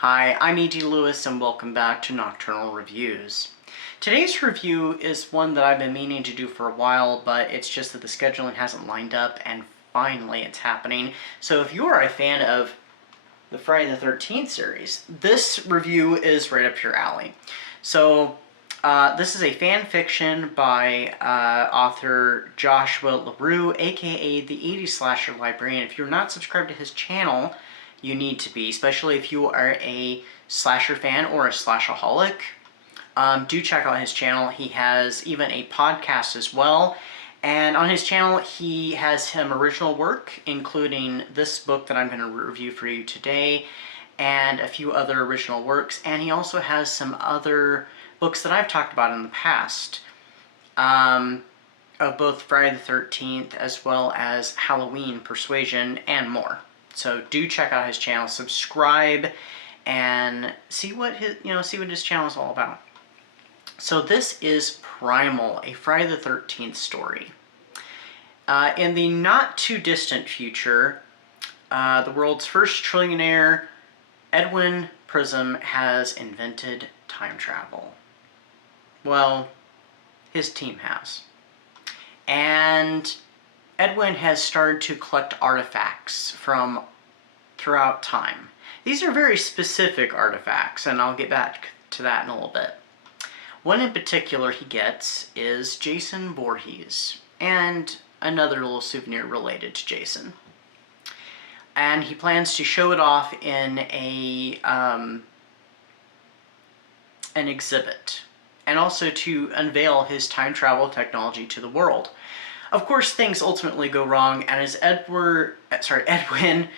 Hi, I'm E.D. Lewis and welcome back to Nocturnal Reviews. Today's review is one that I've been meaning to do for a while, but it's just that the scheduling hasn't lined up and finally it's happening. So if you are a fan of the Friday the 13th series, this review is right up your alley. So this is a fan fiction by author Joshua LaRue, aka the 80s Slasher Librarian. If you're not subscribed to his channel, you need to be, especially if you are a slasher fan or a slashaholic. Do check out his channel. He has even a podcast as well. And on his channel, he has some original work, including this book that I'm going to review for you today, and a few other original works. And he also has some other books that I've talked about in the past, of both Friday the 13th as well as Halloween, Persuasion, and more. So do check out his channel, subscribe, and see what his channel is all about. So this is Primal, a Friday the 13th story. In the not too distant future, the world's first trillionaire, Edwin Prism, has invented time travel. Well, his team has. And Edwin has started to collect artifacts from throughout time. These are very specific artifacts, and I'll get back to that in a little bit. One in particular he gets is Jason Voorhees, and another little souvenir related to Jason. And he plans to show it off in an exhibit, and also to unveil his time travel technology to the world. Of course, things ultimately go wrong, and as Edwin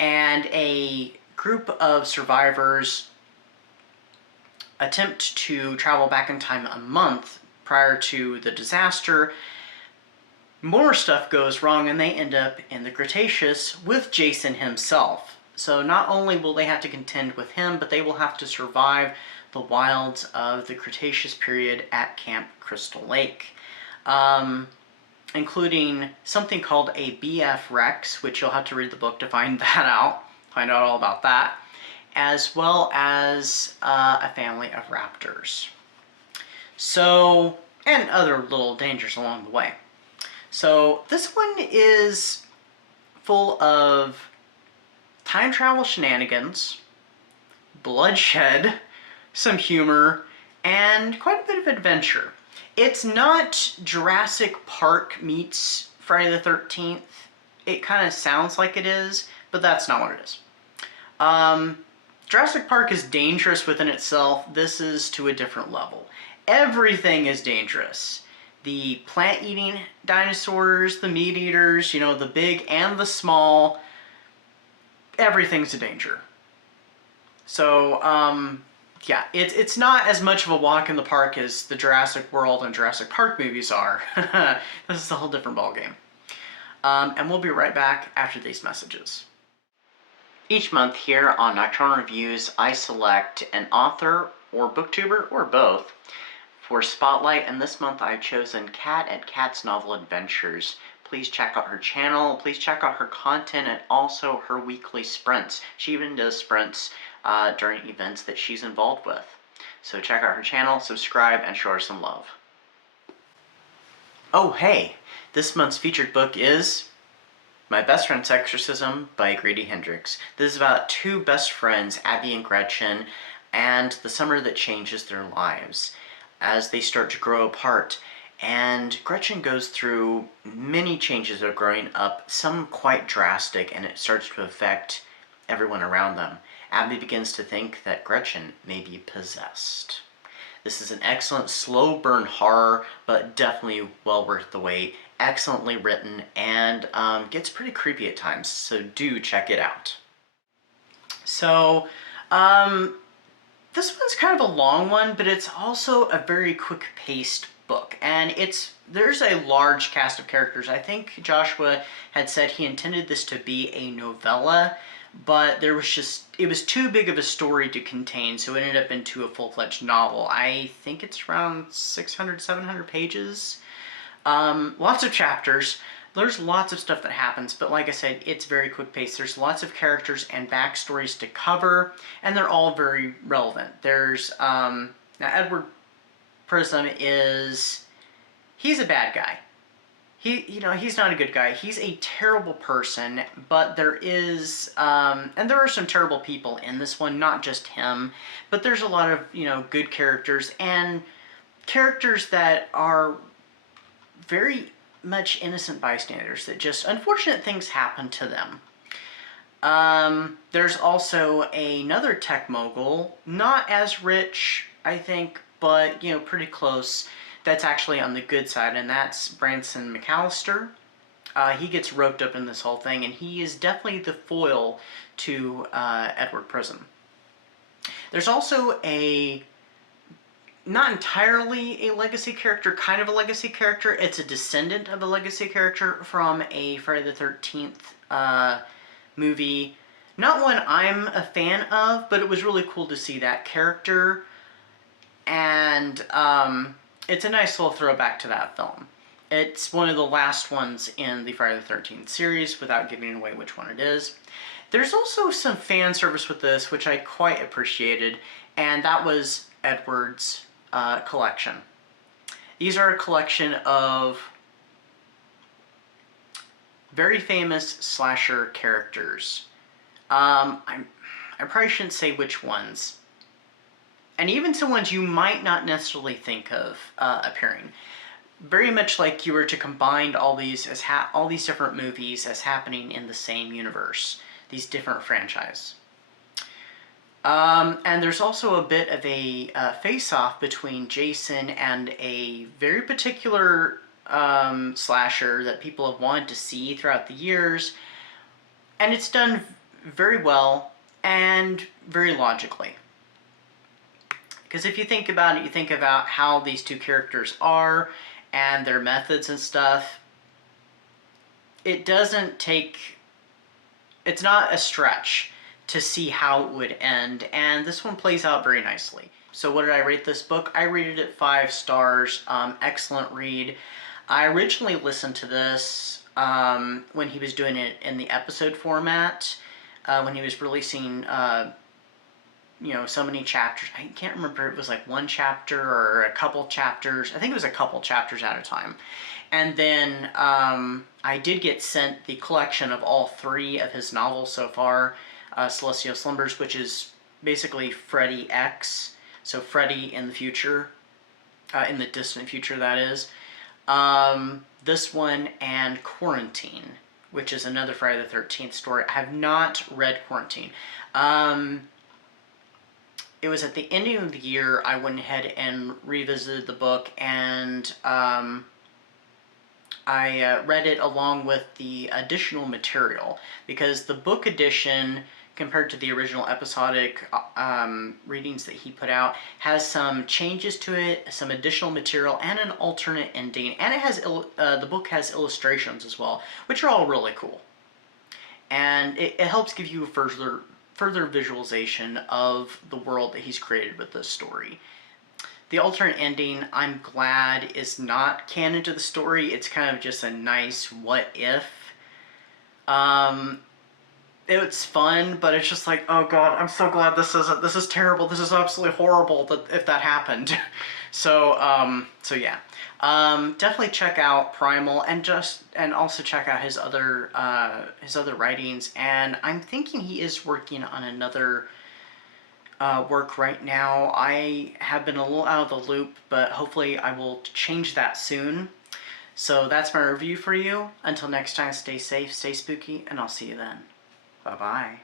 and a group of survivors attempt to travel back in time a month prior to the disaster, more stuff goes wrong, and they end up in the Cretaceous with Jason himself. So not only will they have to contend with him, but they will have to survive the wilds of the Cretaceous period at Camp Crystal Lake. Including something called a BF Rex, which you'll have to read the book to find out all about that, as well as a family of raptors. So, and other little dangers along the way. So this one is full of time travel shenanigans, bloodshed, some humor, and quite a bit of adventure. It's not Jurassic Park meets Friday the 13th. It kind of sounds like it is, but that's not what it is. Jurassic Park is dangerous within itself. This is to a different level. Everything is dangerous. The plant-eating dinosaurs, the meat-eaters, the big and the small, everything's a danger. So, yeah, it's not as much of a walk in the park as the Jurassic World and Jurassic Park movies are. This is a whole different ballgame. And we'll be right back after these messages. Each month here on Nocturnal Reviews, I select an author or booktuber, or both, for Spotlight, and this month I've chosen Kat at Kat's Novel Adventures. Please check out her channel, please check out her content, and also her weekly sprints. She even does sprints during events that she's involved with. So check out her channel, subscribe, and show her some love. Oh hey, this month's featured book is My Best Friend's Exorcism by Grady Hendrix. This is about two best friends, Abby and Gretchen, and the summer that changes their lives as they start to grow apart. And Gretchen goes through many changes of growing up, some quite drastic, and it starts to affect everyone around them. Abby begins to think that Gretchen may be possessed. This is an excellent slow burn horror, but definitely well worth the wait. Excellently written, and gets pretty creepy at times, so do check it out. So, this one's kind of a long one, but it's also a very quick-paced book, and there's a large cast of characters. I think Joshua had said he intended this to be a novella, but it was too big of a story to contain, so it ended up into a full-fledged novel. I think it's around 600, 700 pages. Lots of chapters. There's lots of stuff that happens, but like I said, it's very quick paced. There's lots of characters and backstories to cover, and they're all very relevant. There's, now Edward Prism he's a bad guy. He's not a good guy. He's a terrible person, but there is, and there are some terrible people in this one, not just him, but there's a lot of, good characters, and characters that are very much innocent bystanders that just, unfortunate things happen to them. There's also another tech mogul, not as rich, I think, but, pretty close, that's actually on the good side, and that's Branson McAllister. He gets roped up in this whole thing, and he is definitely the foil to Edward Prism. There's also not entirely a legacy character, kind of a legacy character. It's a descendant of a legacy character from a Friday the 13th movie. Not one I'm a fan of, but it was really cool to see that character. And it's a nice little throwback to that film. It's one of the last ones in the Friday the 13th series, without giving away which one it is. There's also some fan service with this, which I quite appreciated, and that was Edward's collection. These are a collection of very famous slasher characters. I probably shouldn't say which ones. And even some ones you might not necessarily think of appearing. Very much like you were to combine all these all these different movies as happening in the same universe. These different franchises. And there's also a bit of a face-off between Jason and a very particular slasher that people have wanted to see throughout the years. And it's done very well and very logically. Because if you think about it, you think about how these two characters are and their methods and stuff, it's not a stretch to see how it would end, and this one plays out very nicely. So what did I rate this book? I rated it 5 stars. Excellent read. I originally listened to this when he was doing it in the episode format, when he was releasing so many chapters. I can't remember if it was like one chapter or a couple chapters. I think it was a couple chapters at a time. And then I did get sent the collection of all 3 of his novels so far, Celestial Slumbers, which is basically Freddy X, so Freddy in the future, in the distant future that is. This one, and Quarantine, which is another Friday the 13th story. I have not read Quarantine. It was at the ending of the year I went ahead and revisited the book, and I read it along with the additional material, because the book edition, compared to the original episodic readings that he put out, has some changes to it, some additional material, and an alternate ending, and it has the book has illustrations as well, which are all really cool. And it helps give you further visualization of the world that he's created with this story. The alternate ending, I'm glad, is not canon to the story. It's kind of just a nice what if. It's fun, but it's just like, oh god, I'm so glad this is terrible. This is absolutely horrible if that happened. So yeah. Definitely check out Primal, and also check out his other writings. And I'm thinking he is working on another work right now. I have been a little out of the loop, but hopefully I will change that soon. So that's my review for you. Until next time, stay safe, stay spooky, and I'll see you then. Bye-bye.